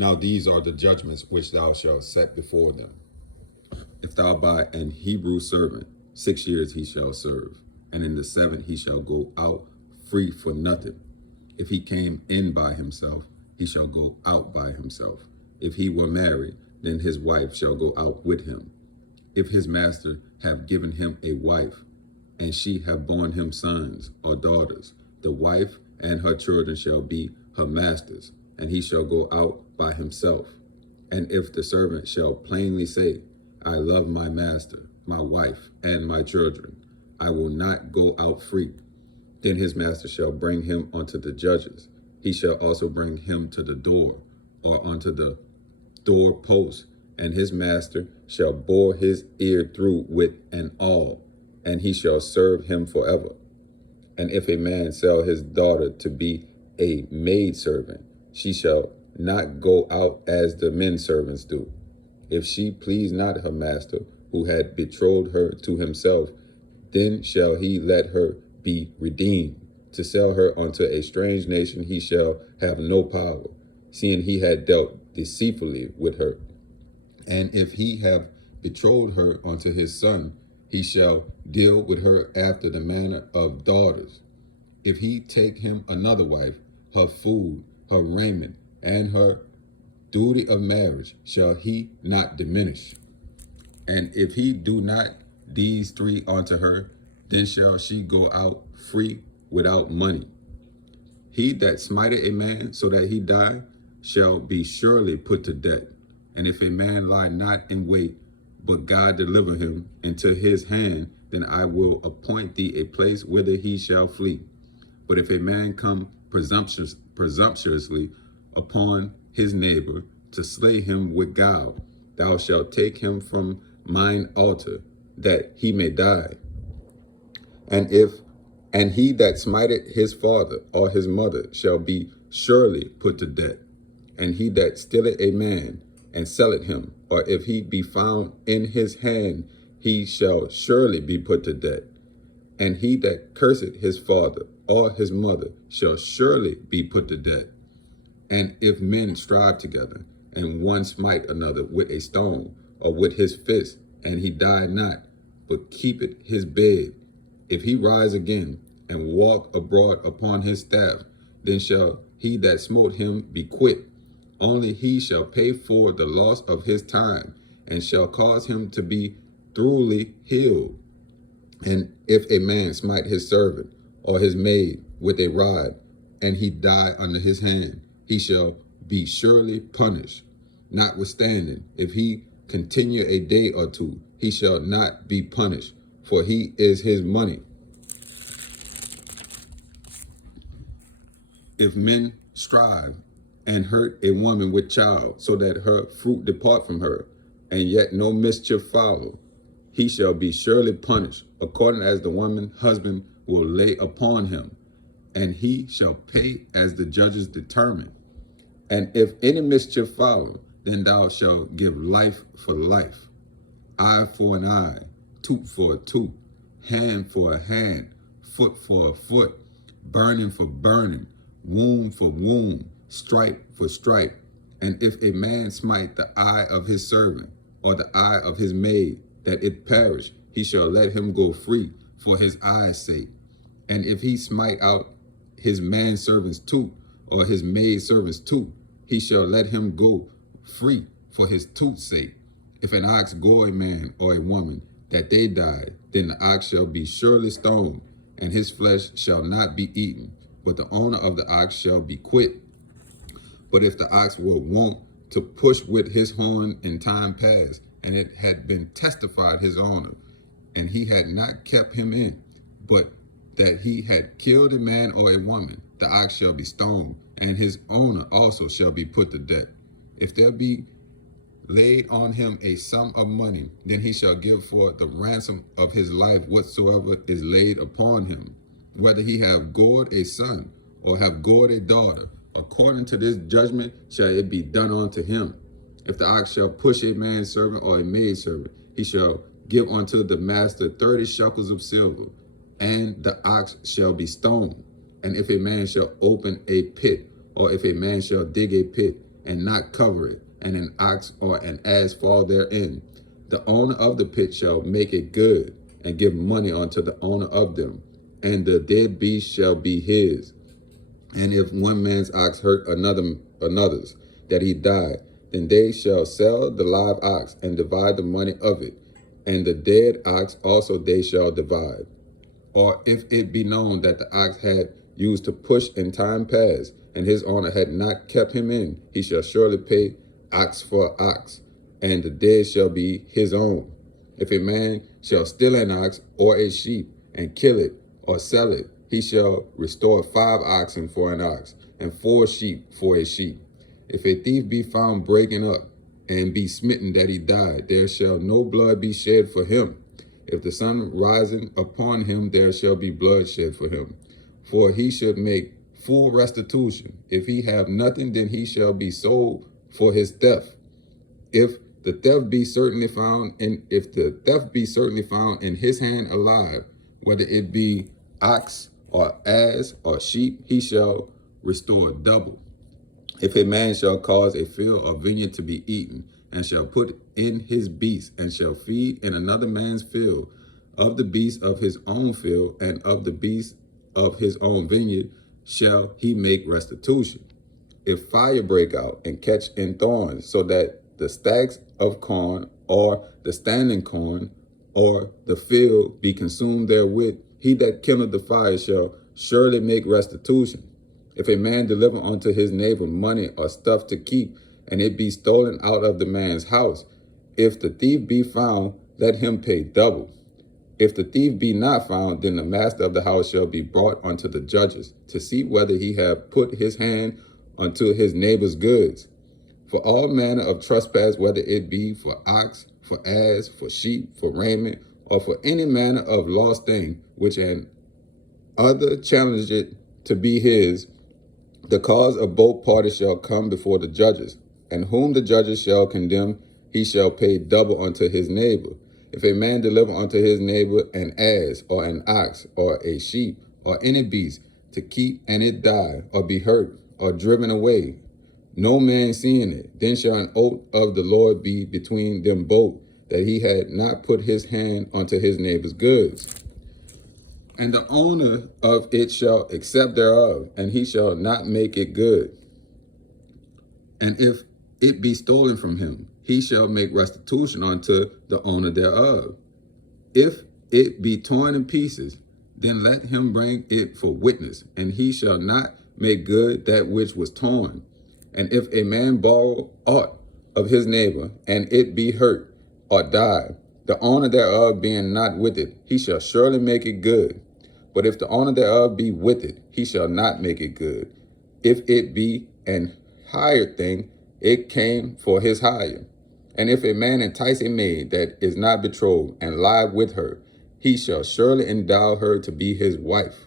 Now these are the judgments which thou shalt set before them. If thou buy an Hebrew servant, 6 years he shall serve, and in the 7th he shall go out free for nothing. If he came in by himself, he shall go out by himself. If he were married, then his wife shall go out with him. If his master have given him a wife, and she have borne him sons or daughters, the wife and her children shall be her master's, and he shall go out by himself. And if the servant shall plainly say, I love my master, my wife, and my children, I will not go out free, then his master shall bring him unto the judges. He shall also bring him to the door, or unto the door post, and his master shall bore his ear through with an awl, and he shall serve him forever. And if a man sell his daughter to be a maidservant, she shall not go out as the men servants do. If she please not her master, who had betrothed her to himself, then shall he let her be redeemed. To sell her unto a strange nation he shall have no power, seeing he had dealt deceitfully with her. And if he have betrothed her unto his son, he shall deal with her after the manner of daughters. If he take him another wife, her food, her raiment, and her duty of marriage shall he not diminish. And if he do not these 3 unto her, then shall she go out free without money. He that smiteth a man so that he die shall be surely put to death. And if a man lie not in wait, but God deliver him into his hand, then I will appoint thee a place whither he shall flee. But if a man come presumptuously upon his neighbor to slay him with guile, thou shalt take him from mine altar, that he may die. And he that smiteth his father or his mother shall be surely put to death. And he that stealeth a man and selleth him, or if he be found in his hand, he shall surely be put to death. And he that curseth his father or his mother shall surely be put to death. And if men strive together, and one smite another with a stone, or with his fist, and he die not, but keepeth his bed, if he rise again, and walk abroad upon his staff, then shall he that smote him be quit. Only he shall pay for the loss of his time, and shall cause him to be thoroughly healed. And if a man smite his servant or his maid with a rod, and he die under his hand, he shall be surely punished. Notwithstanding, if he continue a day or 2, he shall not be punished, for he is his money. If men strive and hurt a woman with child, so that her fruit depart from her, and yet no mischief follow, he shall be surely punished, according as the woman's husband will lay upon him, and he shall pay as the judges determine. And if any mischief follow, then thou shalt give life for life, eye for an eye, tooth for a tooth, hand for a hand, foot for a foot, burning for burning, wound for wound, stripe for stripe. And if a man smite the eye of his servant, or the eye of his maid, that it perish, he shall let him go free for his eye's sake. And if he smite out his manservant's tooth, or his maidservant's tooth, he shall let him go free for his tooth's sake. If an ox gore a man or a woman, that they die, then the ox shall be surely stoned, and his flesh shall not be eaten, but the owner of the ox shall be quit. But if the ox were wont to push with his horn in time past, and it had been testified his owner, and he had not kept him in, but that he had killed a man or a woman, the ox shall be stoned, and his owner also shall be put to death. If there be laid on him a sum of money, then he shall give for the ransom of his life whatsoever is laid upon him, whether he have gored a son or have gored a daughter. According to this judgment shall it be done unto him. If the ox shall push a manservant or a maidservant, he shall give unto the master 30 shekels of silver, and the ox shall be stoned. And if a man shall open a pit, or if a man shall dig a pit, and not cover it, and an ox or an ass fall therein. The owner of the pit shall make it good, and give money unto the owner of them, and the dead beast shall be his. And if one man's ox hurt another's, that he died, then they shall sell the live ox and divide the money of it, and the dead ox also they shall divide. Or if it be known that the ox had used to push in time past, and his owner had not kept him in, he shall surely pay ox for ox, and the dead shall be his own. If a man shall steal an ox or a sheep, and kill it, or sell it, he shall restore 5 oxen for an ox, and 4 sheep for a sheep. If a thief be found breaking up, and be smitten that he died, there shall no blood be shed for him. If the sun rising upon him, there shall be blood shed for him. For he should make full restitution. If he have nothing, then he shall be sold for his theft. If the theft be certainly found in his hand alive, whether it be ox or ass or sheep, he shall restore double. If a man shall cause a field or vineyard to be eaten, and shall put in his beast, and shall feed in another man's field, of the beast of his own field, and of the beast of his own vineyard, shall he make restitution. If fire break out and catch in thorns, so that the stacks of corn, or the standing corn, or the field be consumed therewith, he that kindled the fire shall surely make restitution. If a man deliver unto his neighbor money or stuff to keep, and it be stolen out of the man's house, if the thief be found, let him pay double. If the thief be not found, then the master of the house shall be brought unto the judges, to see whether he have put his hand unto his neighbor's goods. For all manner of trespass, whether it be for ox, for ass, for sheep, for raiment, or for any manner of lost thing, which an other challenged it to be his, the cause of both parties shall come before the judges, and whom the judges shall condemn, he shall pay double unto his neighbor. If a man deliver unto his neighbor an ass, or an ox, or a sheep, or any beast, to keep, and it die, or be hurt, or driven away, no man seeing it, then shall an oath of the Lord be between them both, that he had not put his hand unto his neighbor's goods. And the owner of it shall accept thereof, and he shall not make it good. And if it be stolen from him, he shall make restitution unto the owner thereof. If it be torn in pieces, then let him bring it for witness, and he shall not make good that which was torn. And if a man borrow aught of his neighbor, and it be hurt or die, the owner thereof being not with it, he shall surely make it good. But if the owner thereof be with it, he shall not make it good. If it be an hired thing, it came for his hire. And if a man entice a maid that is not betrothed, and lie with her, he shall surely endow her to be his wife.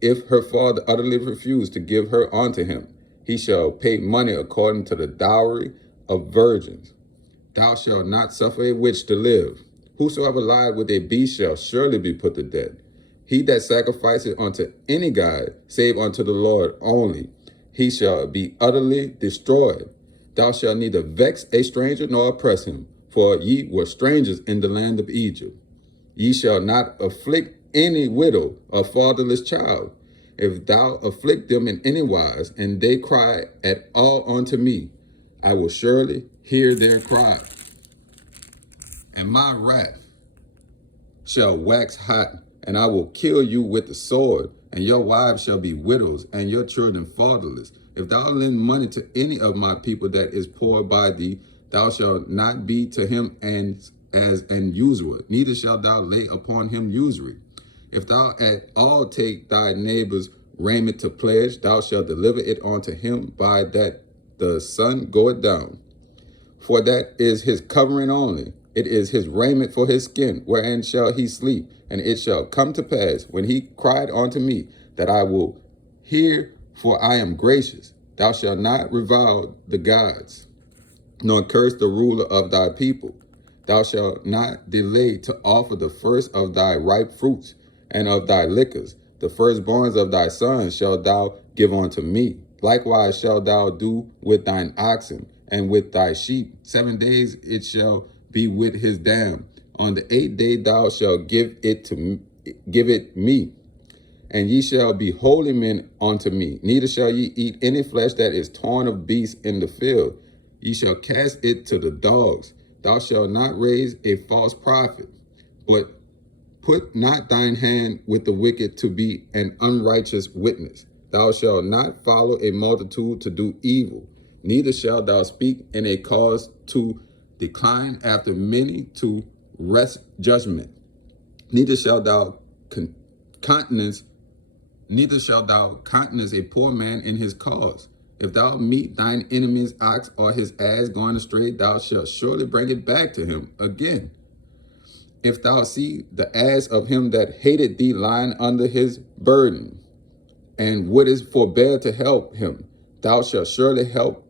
If her father utterly refuse to give her unto him, he shall pay money according to the dowry of virgins. Thou shalt not suffer a witch to live. Whosoever lied with a beast shall surely be put to death. He that sacrificeth unto any god, save unto the Lord only, he shall be utterly destroyed. Thou shalt neither vex a stranger nor oppress him, for ye were strangers in the land of Egypt. Ye shall not afflict any widow or fatherless child. If thou afflict them in any wise, and they cry at all unto me, I will surely hear their cry. And my wrath shall wax hot, and I will kill you with the sword, and your wives shall be widows, and your children fatherless. If thou lend money to any of my people that is poor by thee, thou shalt not be to him as an usurer, neither shalt thou lay upon him usury. If thou at all take thy neighbor's raiment to pledge, thou shalt deliver it unto him by that the sun goeth down. For that is his covering only. It is his raiment for his skin, wherein shall he sleep. And it shall come to pass, when he cried unto me, that I will hear, for I am gracious. Thou shalt not revile the gods, nor curse the ruler of thy people. Thou shalt not delay to offer the first of thy ripe fruits, and of thy liquors. The firstborns of thy sons shalt thou give unto me. Likewise shalt thou do with thine oxen and with thy sheep. 7 days it shall be with his dam. On the 8th day thou shalt give it me, and ye shall be holy men unto me. Neither shall ye eat any flesh that is torn of beasts in the field. Ye shall cast it to the dogs. Thou shalt not raise a false prophet, but put not thine hand with the wicked to be an unrighteous witness. Thou shalt not follow a multitude to do evil, neither shalt thou speak in a cause to decline after many to wrest judgment. Neither shalt thou countenance a poor man in his cause. If thou meet thine enemy's ox or his ass going astray, thou shalt surely bring it back to him again. If thou see the ass of him that hated thee lying under his burden, and wouldest forbear to help him, thou shalt surely help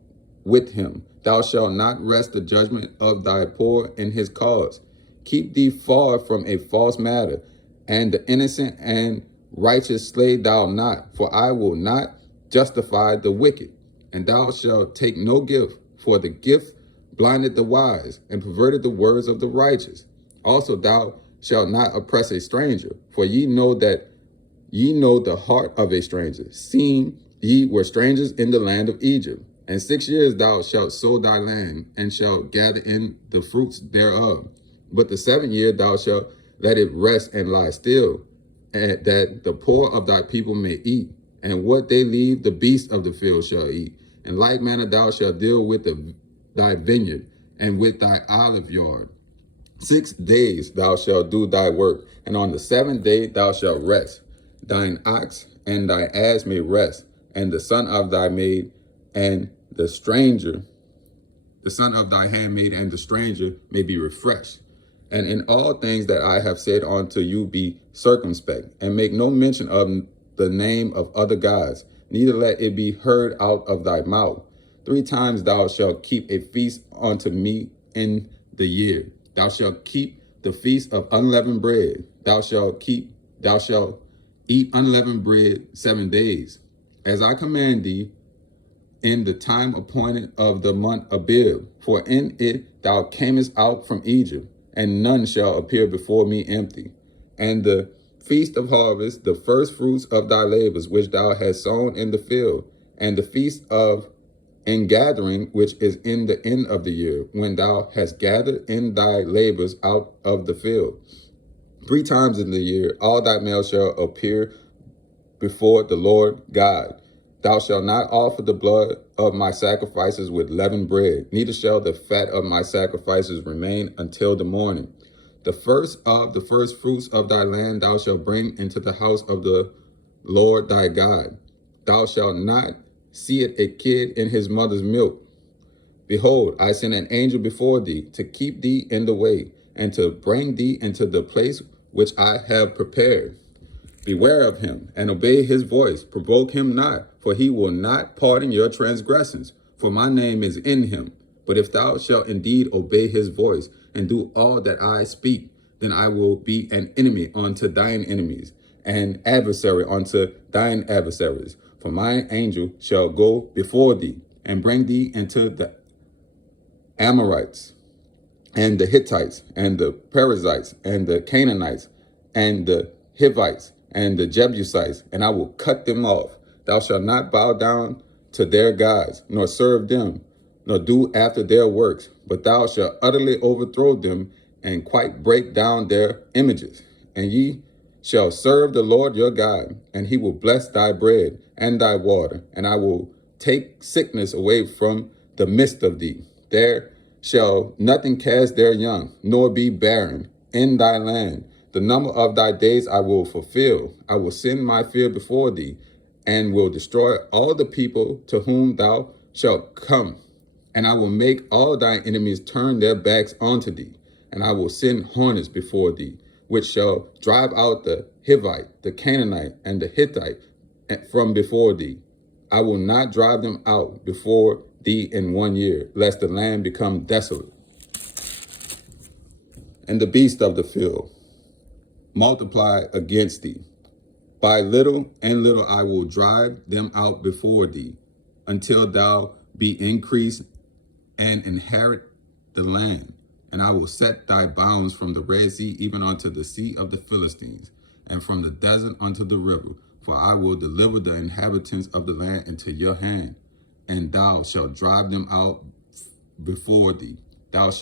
with him. Thou shalt not wrest the judgment of thy poor in his cause. Keep thee far from a false matter, and the innocent and righteous slay thou not, for I will not justify the wicked. And thou shalt take no gift, for the gift blinded the wise, and perverted the words of the righteous. Also thou shalt not oppress a stranger, for ye know the heart of a stranger, seeing ye were strangers in the land of Egypt. And 6 years thou shalt sow thy land, and shalt gather in the fruits thereof. But the 7th year thou shalt let it rest and lie still, and that the poor of thy people may eat. And what they leave, the beasts of the field shall eat. In like manner thou shalt deal with thy vineyard and with thy olive yard. 6 days thou shalt do thy work, and on the 7th day thou shalt rest. Thine ox and thy ass may rest, and the son of thy maid and the stranger, the son of thy handmaid and the stranger may be refreshed. And in all things that I have said unto you, be circumspect, and make no mention of the name of other gods, neither let it be heard out of thy mouth. 3 times thou shalt keep a feast unto me in the year. Thou shalt keep the feast of unleavened bread. Thou shalt eat unleavened bread 7 days, as I command thee, in the time appointed of the month Abib. For in it thou camest out from Egypt, and none shall appear before me empty. And the feast of harvest, the first fruits of thy labors, which thou hast sown in the field, and the feast of ingathering, which is in the end of the year, when thou hast gathered in thy labors out of the field. 3 times in the year all thy males shall appear before the Lord God. Thou shalt not offer the blood of my sacrifices with leavened bread, neither shall the fat of my sacrifices remain until the morning. The first of the first fruits of thy land thou shalt bring into the house of the Lord thy God. Thou shalt not see it a kid in his mother's milk. Behold, I send an angel before thee to keep thee in the way, and to bring thee into the place which I have prepared. Beware of him, and obey his voice. Provoke him not, for he will not pardon your transgressions, for my name is in him. But if thou shalt indeed obey his voice, and do all that I speak, then I will be an enemy unto thine enemies, and adversary unto thine adversaries. For my angel shall go before thee, and bring thee into the Amorites, and the Hittites, and the Perizzites, and the Canaanites, and the Hivites, and the Jebusites, and I will cut them off. Thou shalt not bow down to their gods, nor serve them, nor do after their works, but thou shalt utterly overthrow them, and quite break down their images. And ye shall serve the Lord your God, and he will bless thy bread and thy water, and I will take sickness away from the midst of thee. There shall nothing cast their young, nor be barren in thy land. The number of thy days I will fulfill. I will send my fear before thee, and will destroy all the people to whom thou shalt come. And I will make all thine enemies turn their backs unto thee. And I will send hornets before thee, which shall drive out the Hivite, the Canaanite, and the Hittite from before thee. I will not drive them out before thee in 1 year, lest the land become desolate. And the beast of the field multiply against thee. By little and little I will drive them out before thee, until thou be increased and inherit the land. And I will set thy bounds from the Red Sea even unto the sea of the Philistines, and from the desert unto the river. For I will deliver the inhabitants of the land into your hand, and thou shalt drive them out before thee. Thou shalt